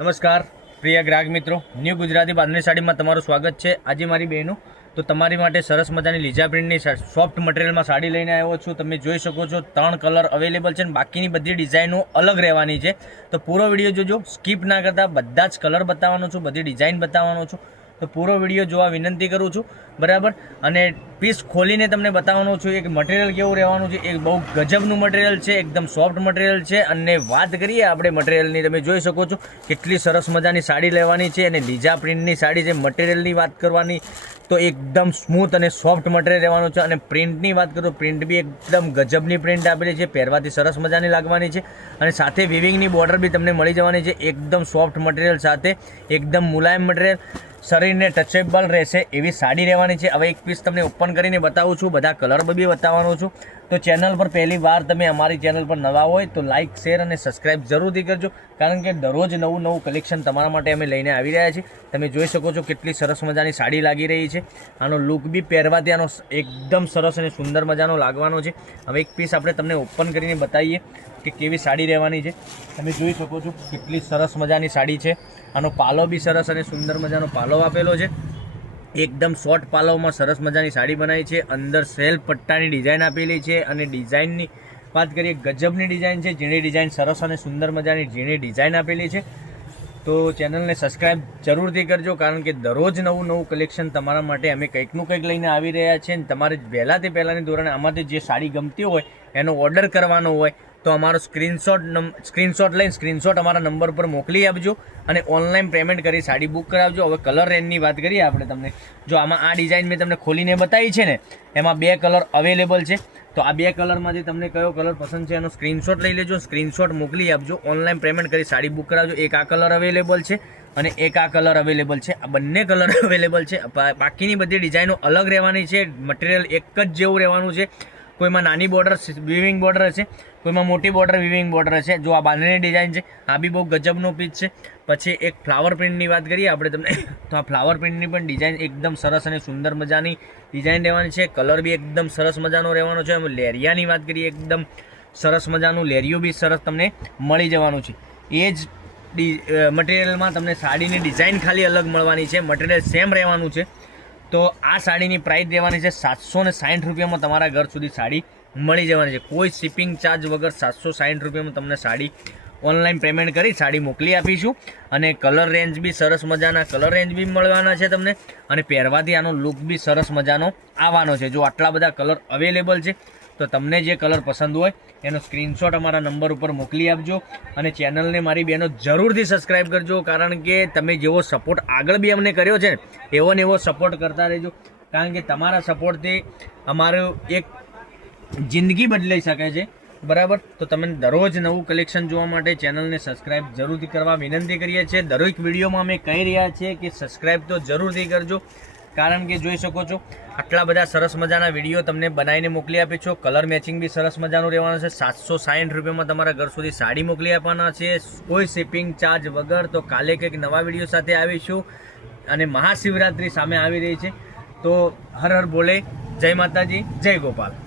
નમસ્કાર પ્રિય ગ્રાહક મિત્રો, ન્યૂ ગુજરાતી બાંધણી સાડીમાં તમારું સ્વાગત છે। આજે મારી બહેનો તો તમારી માટે સરસ મજાની લીજા પ્રિન્ટની સોફ્ટ મટીરિયલમાં સાડી લઈને આવ્યો છું। તમે જોઈ શકો છો 3 કલર અવેલેબલ છે અને બાકીની બધી ડિઝાઇનો અલગ રહેવાની છે। તો પૂરો વિડીયો જોજો, સ્કીપ ના કરતા, બધા જ કલર બતાવવાનો છું, બધી ડિઝાઇન બતાવવાનો છું। તો પૂરો વિડીયો જોવા વિનંતી કરું છું, બરાબર। અને પીસ ખોલીને તમને બતાવવાનું છું એક મટીરિયલ કેવું રહેવાનું છે। એક બહુ ગજબનું મટીરિયલ છે, એકદમ સોફ્ટ મટીરિયલ છે। અને વાત કરીએ આપણે મટીરિયલની, તમે જોઈ શકો છો કેટલી સરસ મજાની સાડી લેવાની છે અને લીજા પ્રિન્ટની સાડી છે। મટીરિયલની વાત કરવાની તો એકદમ સ્મૂથ અને સોફ્ટ મટીરિયલ રહેવાનું છે। અને પ્રિન્ટની વાત કરું, પ્રિન્ટ બી એકદમ ગજબની પ્રિન્ટ આપેલી છે, પહેરવાથી સરસ મજાની લાગવાની છે। અને સાથે વિવિંગની બોર્ડર બી તમને મળી જવાની છે, એકદમ સોફ્ટ મટીરિયલ સાથે એકદમ મુલાયમ મટીરિયલ, શરીરને ટચેબલ રહેશે એવી સાડી રહેવાની છે। હવે એક પીસ તમને ઓપન કરીને બતાવું છું, બધા કલર બી બતાવવાનો છું। તો ચેનલ પર પહેલી વાર તમે અમારી ચેનલ પર નવા હોય તો લાઇક, શેર અને સબસ્ક્રાઇબ જરૂરથી કરજો, કારણ કે દરરોજ નવું કલેક્શન તમારા માટે અમે લઈને આવી રહ્યા છીએ। તમે જોઈ શકો છો કેટલી સરસ મજાની સાડી લાગી રહી છે। આનો લુક બી પહેરવાથી આનો એકદમ સરસ અને સુંદર મજાનો લાગવાનો છે। હવે એક પીસ આપણે તમને ઓપન કરીને બતાવીએ કે કેવી સાડી રહેવાની છે। તમે જોઈ શકો છો કેટલી સરસ મજાની સાડી છે। આનો પાલો બી સરસ અને સુંદર મજાનો પાલો આપેલો છે, એકદમ શોર્ટ પાલોમાં સરસ મજાની સાડી બનાવી છે। અંદર સેલ્ફ પટ્ટાની ડિઝાઇન આપેલી છે અને ડિઝાઇનની વાત કરીએ ગજબની ડિઝાઇન છે, ઝીણી ડિઝાઇન, સરસ અને સુંદર મજાની ઝીણી ડિઝાઇન આપેલી છે। તો ચેનલને સબસ્ક્રાઇબ જરૂરથી કરજો, કારણ કે દરરોજ નવું કલેક્શન તમારા માટે અમે કંઈકનું કંઈક લઈને આવી રહ્યા છીએ। તમારે પહેલાંથી પહેલાંની ધોરણે આમાંથી જે સાડી ગમતી હોય એનો ઓર્ડર કરવાનો હોય તો અમારો સ્ક્રીનશોટ લઈને સ્ક્રીનશોટ અમારા નંબર પર મોકલી આપજો અને ઓનલાઈન પેમેન્ટ કરી સાડી બુક કરાવજો। હવે કલર રેન્જની વાત કરીએ આપણે તમને, જો આમાં આ ડિઝાઇન મેં તમને ખોલીને બતાવી છે ને, એમાં 2 કલર અવેલેબલ છે। તો આ 2 કલરમાંથી તમને કયો કલર પસંદ છે એનો સ્ક્રીનશોટ લઈ લેજો, સ્ક્રીનશોટ મોકલી આપજો, ઓનલાઈન પેમેન્ટ કરી સાડી બુક કરાવજો। એક આ કલર અવેલેબલ છે અને એક આ કલર અવેલેબલ છે, આ બંને કલર અવેલેબલ છે। બાકીની બધી ડિઝાઇનો અલગ રહેવાની છે, મટીરિયલ એક જ જેવું રહેવાનું છે। કોઈમાં નાની બોર્ડર વિવિંગ બોર્ડર હશે, કોઈમાં મોટી બોર્ડર વિવિંગ બોર્ડર હશે। જો આ બાંધણીની ડિઝાઇન છે, આ બી બહુ ગજબનો પીસ છે। પછી એક ફ્લાવર પ્રિન્ટની વાત કરીએ આપણે તમને, તો આ ફ્લાવર પ્રિન્ટની પણ ડિઝાઇન એકદમ સરસ અને સુંદર મજાની ડિઝાઇન રહેવાની છે। કલર બી એકદમ સરસ મજાનો રહેવાનો છે। લેરિયાની વાત કરીએ, એકદમ સરસ મજાનું લેરિયું બી સરસ તમને મળી જવાનું છે। એ જ મટીરિયલમાં તમને સાડીની ડિઝાઇન ખાલી અલગ મળવાની છે, મટીરિયલ સેમ રહેવાનું છે। તો આ સાડીની પ્રાઇસ દેવાની છે 760 રૂપિયામાં તમારા ઘર સુધી સાડી મળી જવાની છે, કોઈ શિપિંગ ચાર્જ વગર 760 રૂપિયામાં તમને સાડી ઓનલાઈન પેમેન્ટ કરી સાડી મોકલી આપીશું। અને કલર રેન્જ બી સરસ મજાના કલર રેન્જ બી મળવાના છે તમને, અને પહેરવાથી આનો લુક બી સરસ મજાનો આવવાનો છે। જો આટલા બધા કલર અવેલેબલ છે તો તમને જે કલર પસંદ હોય એનો સ્ક્રીનશોટ અમારા નંબર ઉપર મોકલી આપજો। અને ચેનલને મારી બહેનો જરૂરથી સબસ્ક્રાઈબ કરજો, કારણ કે તમે જેવો સપોર્ટ આગળ બી અમને કર્યો છે એવો ને એવો સપોર્ટ કરતા રહેજો, કારણ કે તમારા સપોર્ટથી અમારું એક જિંદગી બદલાઈ શકે છે, બરાબર। તો તમે દરરોજ નવું કલેક્શન જોવા માટે ચેનલને સબસ્ક્રાઇબ જરૂરથી કરવા વિનંતી કરીએ છીએ। દરેક વિડીયોમાં અમે કહી રહ્યા છીએ કે સબસ્ક્રાઇબ તો જરૂરથી કરજો, કારણ કે જોઈ શકો છો આટલા બધા સરસ મજાના વિડીયો તમને બનાવીને મોકલી આપી છો। કલર મેચિંગ બી સરસ મજાનું રહેવાનું છે। 760 રૂપિયામાં તમારા ઘર સુધી સાડી મોકલી આપવાના છે, કોઈ શિપિંગ ચાર્જ વગર। તો કાલે કંઈક નવા વિડીયો સાથે આવીશું, અને મહાશિવરાત્રિ સામે આવી રહી છે, તો હર હર બોલે, જય માતાજી, જય ગોપાલ।